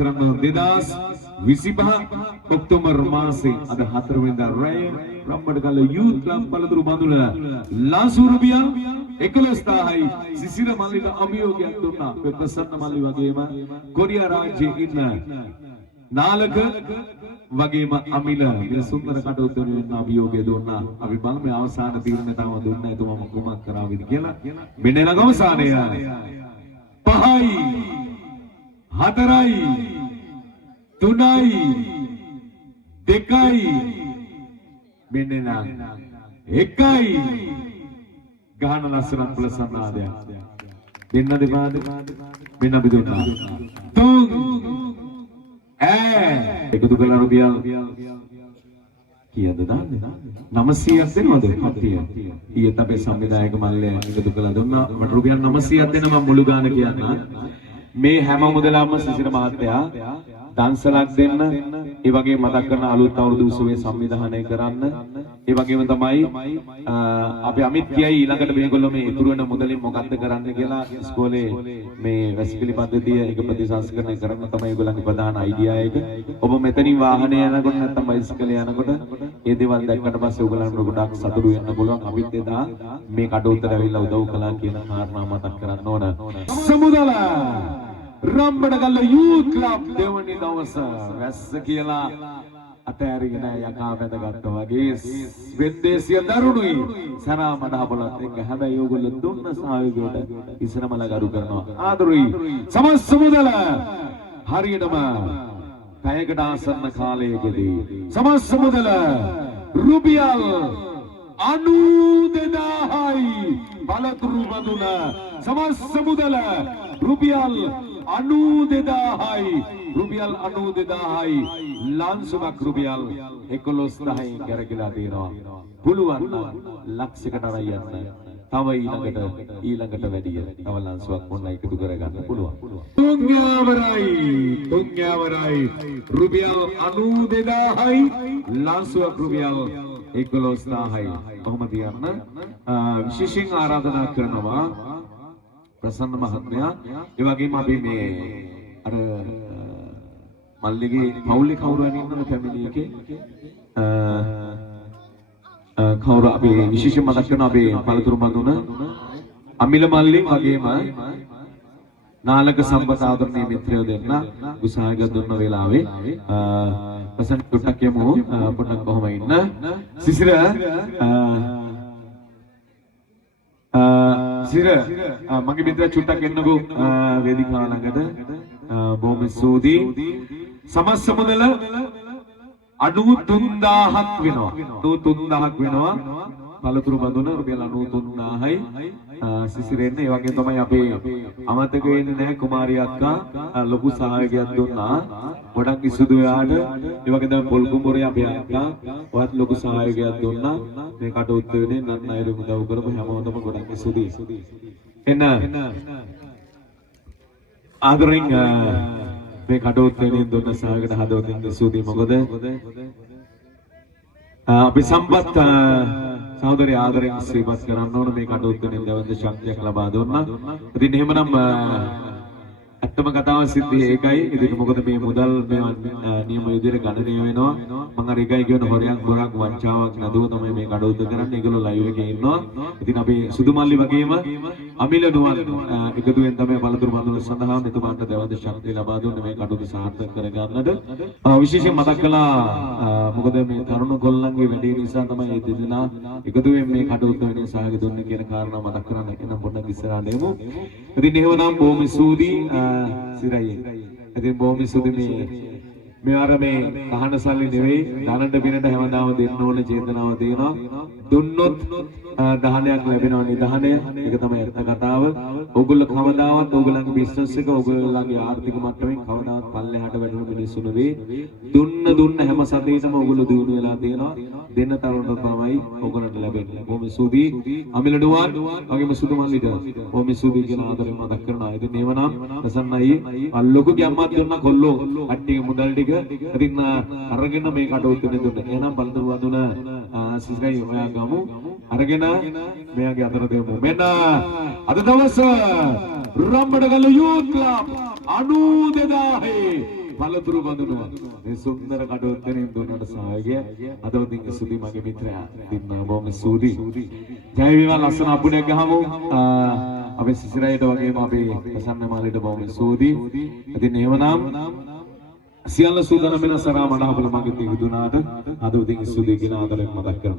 කරන්න 2025 ඔක්තෝබර් මාසේ අද 4 වෙනිදා රැය රම්බඩගල යූත් ක්ලබ් පළතුරු බඳුන ලාසු රුපියල් 11000යි සිසිර මල්ලිට අභියෝගයක් දුන්නා. ප්‍රසන්න මල්ලි වගේම කොරියා රාජ්‍යයේ ඉන්න නාලක වගේම අමිල මේ සුන්දර කටයුතු වෙන අභියෝගය දුන්නා. අපි බලමු අවසාන තීරණය තම දුන්නා එතුමා කුමක් කරාවිද කියලා. මෙන්න ළඟ අවසානය 5යි 4යි 3යි 2යි මෙන්න නම් 1යි ගහන ලස්සන ප්‍රසන්නාදයක් දෙන්න දෙපාද මෙන්න අපි දුන්නා 3 එකතු කළා රුපියල් කීයද දාන්නේ 900ක් දෙනවද කට්ටිය ඊයේත් අපේ සංවිධායක මල්ලේ එකතු කළා දුන්නා මට රුපියල් 900ක් දෙන්න මම මුළු ගාන කියන්න මේ හැම මුදලක්ම සිසිර මහත්තයා දන්සලක් දෙන්න ඒ වගේ මතක් කරන අලුත් අවුරුදු උත්සවයේ සංවිධානය කරන්න ඒ වගේම තමයි අපි අමිත් කියයි ඊළඟට මේගොල්ලෝ මේ ඉතුරු වෙන මුදලින් මොකද්ද කරන්න කියලා ඉස්කෝලේ මේ වැසිකිලි පද්ධතිය ඒක ප්‍රතිසංස්කරණය කරන්න තමයි ඒගොල්ලන්ගේ ප්‍රධාන අයිඩියා එක. ඔබ මෙතනින් වාහනේ යනකොට නැත්නම් බයිසිකලේ යනකොට මේ දේවල් දැක්කට පස්සේ ඕගොල්ලන්ට ගොඩක් සතුටු වෙන්න පුළුවන්. අපිත් එදා මේ කටුත්තර ඇවිල්ලා උදව් කළා කියන කාරණා මතක් කරන්න ඕන. සමුදල රම්බඩගල්ල යූත් ක්ලබ් දෙවනි දවස වැස්ස කියලා අතෑරගෙන යකා වැදගත්තා වගේ වෙද්දේසිය දරුණුයි සරා මඩහපොළත් එක්ක හැබැයි ඕගොල්ලෝ දුන්න සහයෝගයට ඉස්සරමල ගරු කරනවා ආදරුයි සමස්ත මුදල හරියටම පැයකට ආසන්න කාලයකදී සමස්ත මුදල රුපියල් 92000යි පළතුරු බඳුන සමස්ත මුදල රුපියල් 92000යි රුපියල් 92000යි ලන්සුමක් රුපියල් 11000යි කරකලා තියෙනවා. පුළුවන් නම් ලක්ෂයකට අරයි යන්න. තව ඊළඟට වැඩි තව ලන්සුවක් මොන්න එකතු කරගන්න පුළුවන්. තුන්ගාවරයි රුපියල් 92000යි ලන්සුවක් රුපියල් 11000යි. කොහොමද යන්න විශේෂයෙන් ආරාධනා කරනවා ප්‍රසන්න මහත්මයා ඒ වගේම අපි මේ අර මල්ලිගේ පවුලේ කවුරු හරි ඉන්නවද ෆැමිලි එකේ කවුරු අපි විශේෂයෙන් මතක් කරන අපේ පළතුරු බඳුන අමිල මල්ලි වගේම නාලක සම්පත ආදරණීය මිත්‍රයෝ දෙන්න උසාවිය දුන්න වෙලාවේ ප්‍රසන්න ටුට්ටක් යමු පොඩ්ඩක් කොහොම ඉන්න සිසිර මගේ මිත්‍ර චුට්ටක් එන්නකෝ වේදිකාව ළඟට බොහොම ස්තුතියි සමස්ත මුදල 93000ක් වෙනවා 93000ක් වෙනවා පළතුරු බඳුන රුපියල් 93000යි සිසිරෙන්න ඒ වගේ තමයි අපේ අමතක වෙන්නේ නැහැ කුමාරී අක්කා ලොකු සහායකයක් දුන්නා ගොඩක් ඉසුදු යාට ඒ වගේ තමයි පොල් කුඹුරේ අපේ අක්කා ඔයත් ලොකු සහායකයක් දුන්නා මේ කටුත් වෙන්නේ නන් අයර උදව් කරපු හැමෝටම ගොඩක් ඉසුදුයි එන්න ආදරෙන් මේ කටුත් වෙනින් දුන්න සහායකට හදවතින් ඉසුදුයි මොකද අපි සම්පත් සහෝදරය ආදරෙන් ශ්‍රීපත් කරන්න ඕන මේ කටයුත්ත වෙනින් දවස් ශක්තියක් ලබා දුන්නා. ඉතින් එහෙමනම් ඇත්තම කතාව සිද්ධිය ඒකයි. ඉතින් මොකද මේ මුදල් මේ නියම විදිහට ගණනය වෙනවා. මම අර එකයි කියන හොරයක් ගොරක් වංචාවක් නදුව තමයි මේ කටයුත්ත කරන්නේ. ඒගොල්ලෝ ලයිව් එකේ ඉන්නවා. ඉතින් අපි සුදුමල්ලි වගේම අමිල නුවන් එකතුවෙන් තමයි පළතුරු බඳුන සඳහා මෙතුමාට දවස් ශක්තිය ලබා දුන්නේ මේ කටයුත්ත සාර්ථක කරගන්නට. විශේෂයෙන් මතක් කළා මොකද මේ තරුණ ගොල්ලන්ගේ වැඩේ නිසා තමයි මේ දෙදෙනා එකතුවෙන් මේ කටයුත්ත වෙනින් සහාය දුන්නේ කියන කාරණා මතක් කරන්න එනම් පොඩ්ඩක් ඉස්සරහට එමු. ඉතින් එහෙමනම් බොහොම ස්තුතියි සිරයි. ඉතින් බොහොම ස්තුතියි මේ අර මේ අහන සල්ලි නෙවෙයි ධනට පිනට හැමදාම දෙන්න ඕන චේතනාව තියෙනවා. දුන්නොත් දහනයක් ලැබෙනවා නිදහනය. ඒක තමයි ඇත්ත කතාව. ඕගොල්ලෝ කවදාවත් ඕගොල්ලන්ගේ බිස්නස් එක ඕගොල්ලන්ගේ ආර්ථික මට්ටමින් කවදාවත් පල්ලෙහාට වැටෙන මිනිස්සු නෙවෙයි. දුන්න හැම සතේටම ඕගොල්ලෝ දිනු වෙලා තියෙනවා. දෙන්න තරමට තමයි ඕගොල්ලන්ට ලැබෙන්නේ. බොහොම ස්තුතියි. අමිල නුවන් වගේම සුදුමල්ලිට බොහොම ස්තුතියි කියලා ආදරෙන් මතක් කරනවා. ඉතින් එවනම් ප්‍රසන්නයි ලොකු ගැම්මක් දුන්නා කොල්ලෝ අට්ටිගේ මුදල් ටික. ඉතින් අරගෙන මේ කටයුත්ත දෙන්න. එහෙනම් බලතරු වඳුන සිසිරයි ඔයා ගමු. අරගෙන මෙයාගේ අතර දෙමු. මෙන්න අද දවස රම්බඩගල්ල යූත් ක්ලබ් 92000 පළතුරු බඳුනවා මේ සුන්දර කටුවත්තෙන් දුන්නට සහායය අද උදින් සුදි මගේ මිත්‍රයා දින්නා බොහොම සුදි ජය වේවා ලස්සන අපුඩයක් ගහමු අපි සිසිරයට වගේම අපි ප්‍රසන්න මාලිට බොහොම සුදි ඉතින් එහෙමනම් සියල්ල සූදානම් වෙන සරා මඩහපල මගේ තිබුණාට අද උදින් සුදි කියලා ආදරෙන් මතක් කරනවා